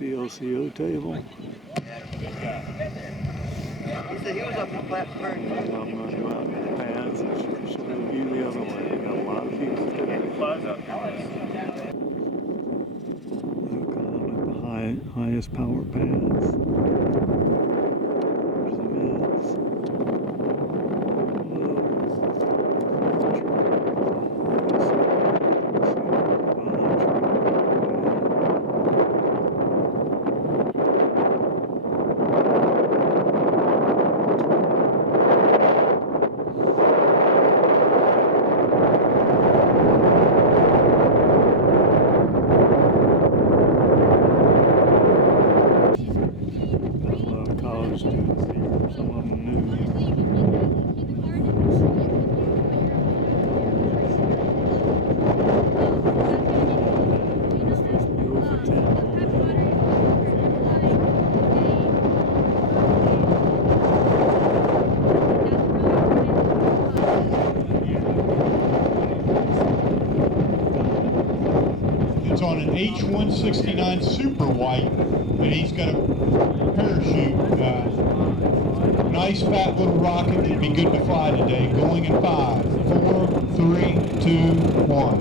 CLCO table. He said he was up in Plattsburgh. I'm going to go out to the pads and should review the other one. They got a lot of people today. Look on at the highest power pads. There's the mids. Students here, some of them new. It's supposed to be over 10 all day. It's on an H169 super white, and he's got a parachute. Nice fat little rocket. Should be good to fly today. Going in 5, 4, 3, 2, 1.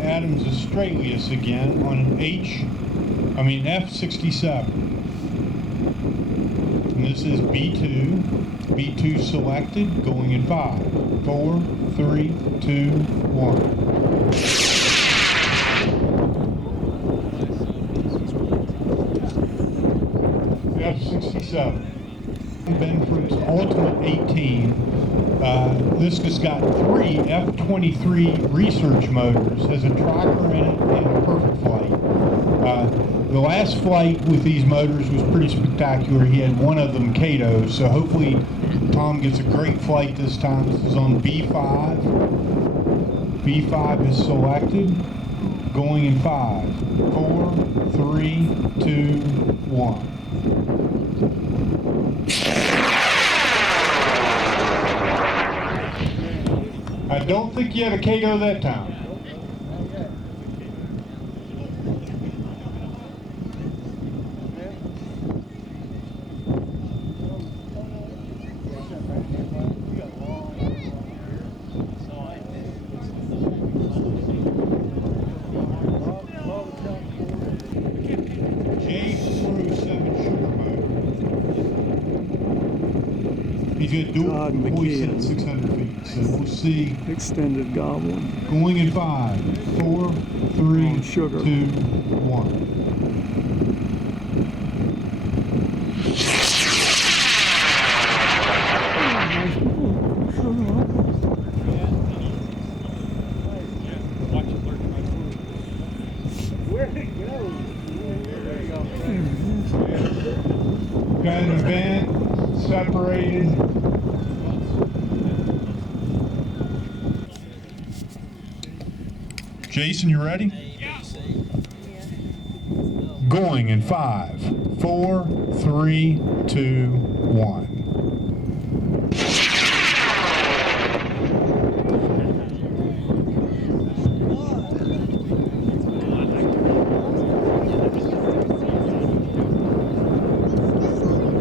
Adams Australius again on an F67. And this is B2 selected, going in 5, 4, 3, 2, 1. F67. Benford's Ultimate 18. This has got 3 F23 research motors, has a tracker in it, and a perfect flight. The last flight with these motors was pretty spectacular. He had one of them KO'd, so hopefully Tom gets a great flight this time. This is on B5. B5 is selected. Going in 5, 4, 3, 2, 1. I don't think you had a KO that time. He's got dual voice at 600 feet, so we'll see. Extended Goblin. Going in 5, 4, 3, 2, 1. Where'd it go? Got an event separated. Jason, you ready? Yeah. Going in 5, 4, 3, 2, 1.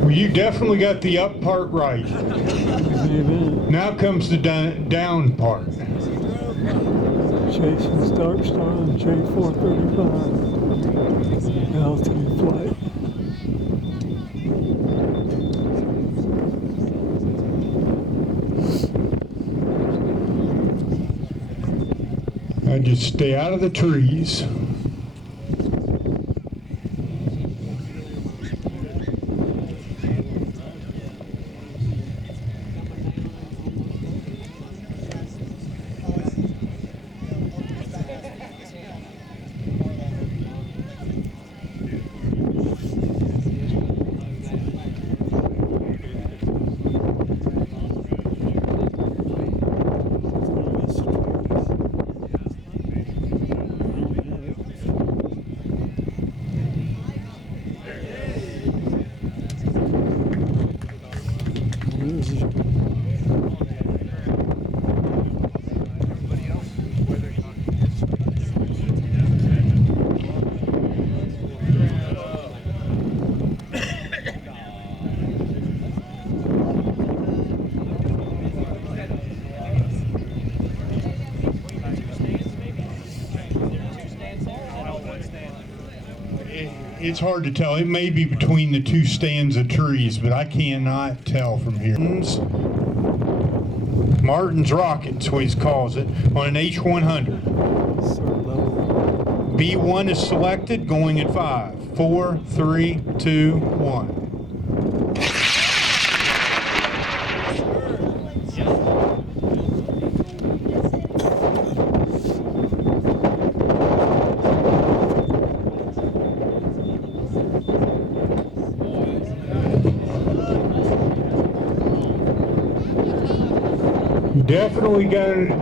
Well, you definitely got the up part right. Now comes the down part. Chasing Start Star on J435. Altitude flight. I just stay out of the trees. It's hard to tell. It may be between the two stands of trees, but I cannot tell from here. Martin's Rocket, that's what he calls it, on an H100. B1 is selected, going at 5, 4, 3, 2, 1.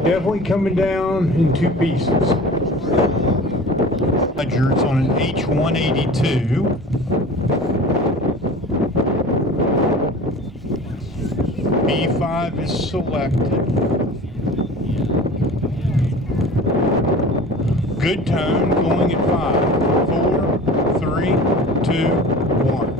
Definitely coming down in two pieces. It's on an H182. B5 is selected. Good tone, going at 5, 4, 3, 2, 1.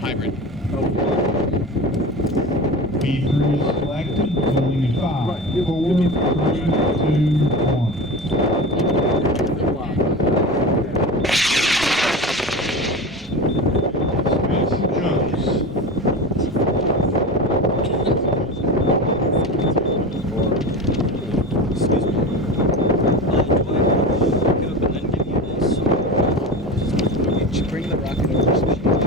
Hybrid. B3 is selected, going at 5, 4, 3, 2, 1. Spencer Jones. Excuse me. Do I pick it up and then give you this? Did you bring the rocket over so she can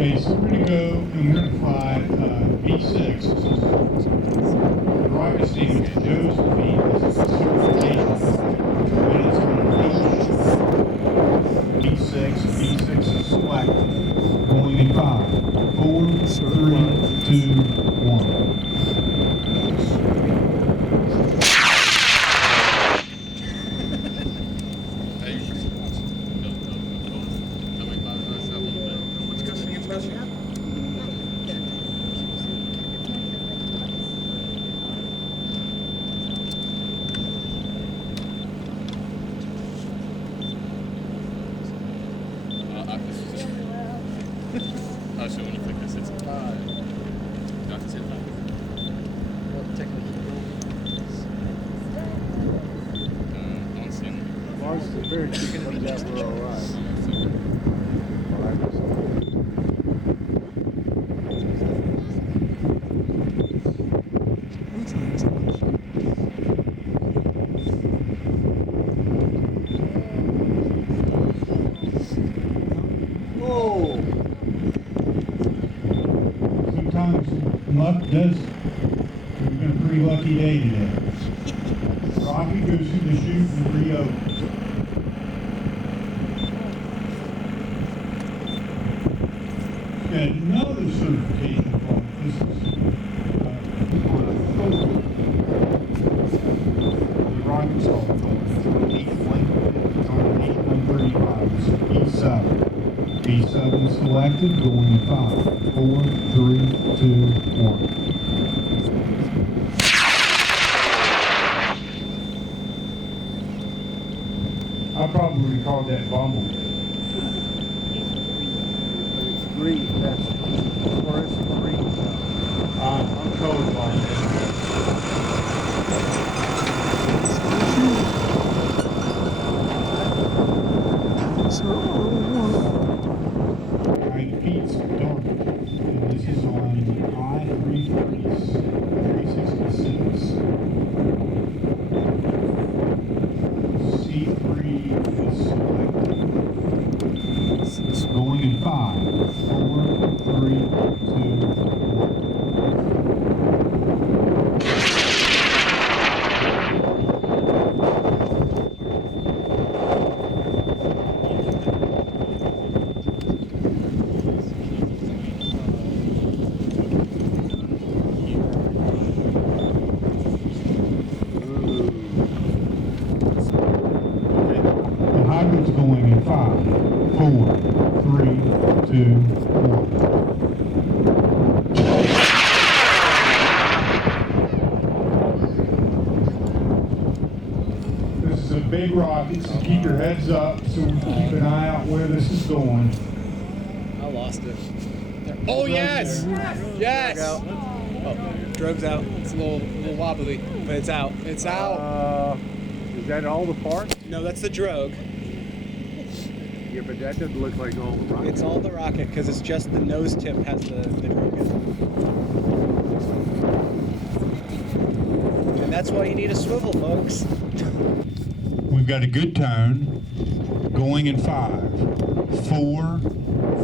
Okay, so we're going to go and we're going to fly B6. The rocket station Josephine is a certification. And it's going to B6. B6 is selected. Going in 5, 4, 3, 2, 1. So when you click this, it's not to say that. Well, technically, On scene. Mars is very cheap, but that we're all right. Sometimes luck does. We've been a pretty lucky day today. Rocket goes through the chute and reopens. Got another certification point. This is on a photo. The rocket's all H135. B7. B7 selected, going in 5, 4, 3, 2, 1. called that bumblebee. It's green, that's fluorescent green. I'm colorblind. My feet's dark, and this is on I-366. C3 is selected. It's going in 5, 4, 3, 2, 1. The hydrant's going in 5, 4, 3, 2, 1. This is a big rocket, so keep your heads up so we can keep an eye out where this is going. I lost it. Oh, yes! Yes! Oh, drogue's out. It's a little wobbly, But it's out. It's out. Is that all the parts? No, that's the drogue. Yeah, but that doesn't look like all the rockets. It's all the rocket because it's just the nose tip has the drogue in it. And that's why you need a swivel, folks. We've got a good tone. Going in 5, 4,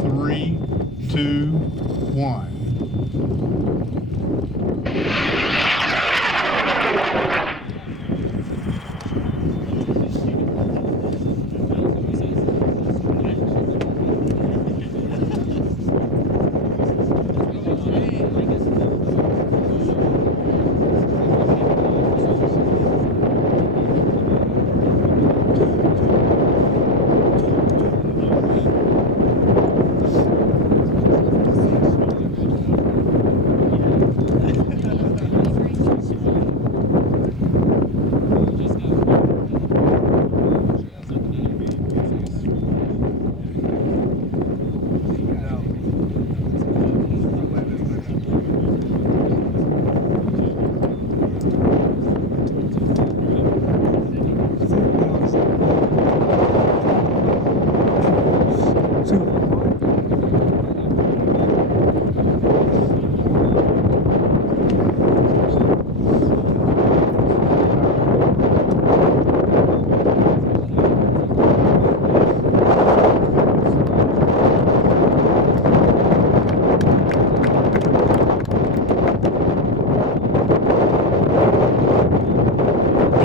3, 2, 1.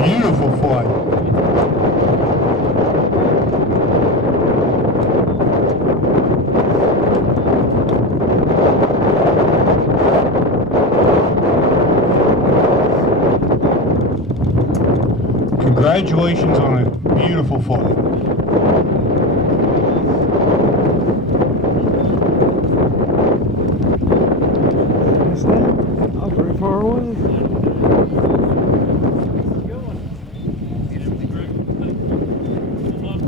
Beautiful flight. Congratulations on a beautiful flight.